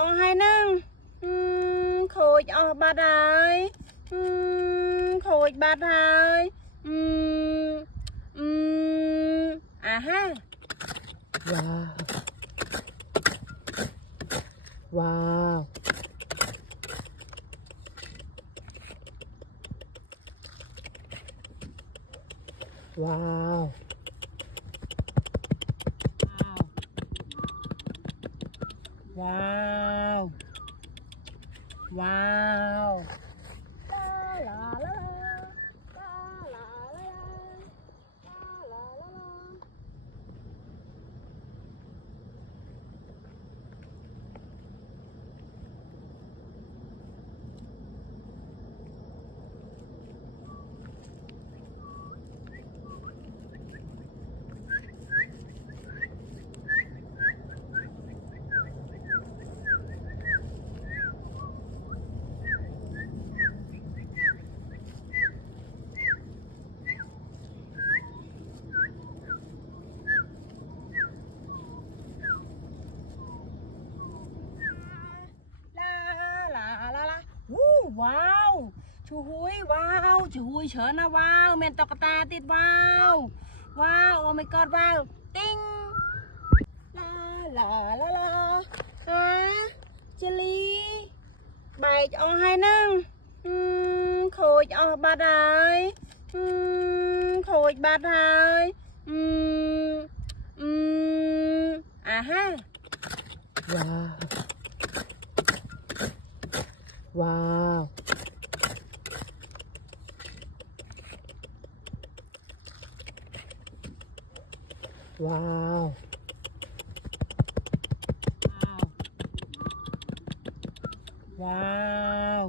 ออกให้นั่งโขยออกบาดายโขยบาดายอ่าฮะว้าว ว้าว ว้าว ว้าว ว้าว ว้าวชูหุยว้าวชูหุยเฉินนะว้าวแมนตอกตาติดว้าวว้าวโอ้ my god ว้าวติ้งลาลาลาลาฮะเจลีใบจะเอาให้นั่งโขยออกบาดายโขยบาดายอ่าฮะว้าว ว้าว ว้าว ว้าว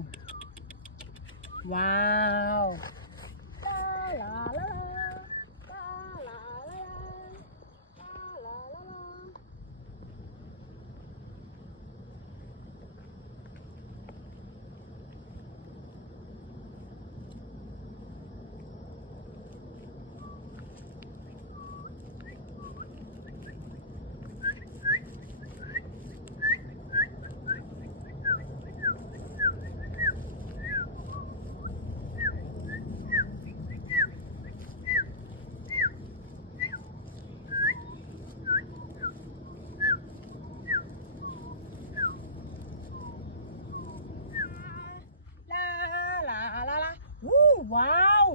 ว้าว ว้าว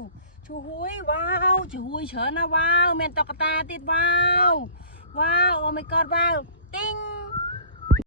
ชูหุยว้าวชูหุยเฉินนะว้าวแมนตอกตาติดว้าวว้าวโอ้ my god ว้าวติ้ง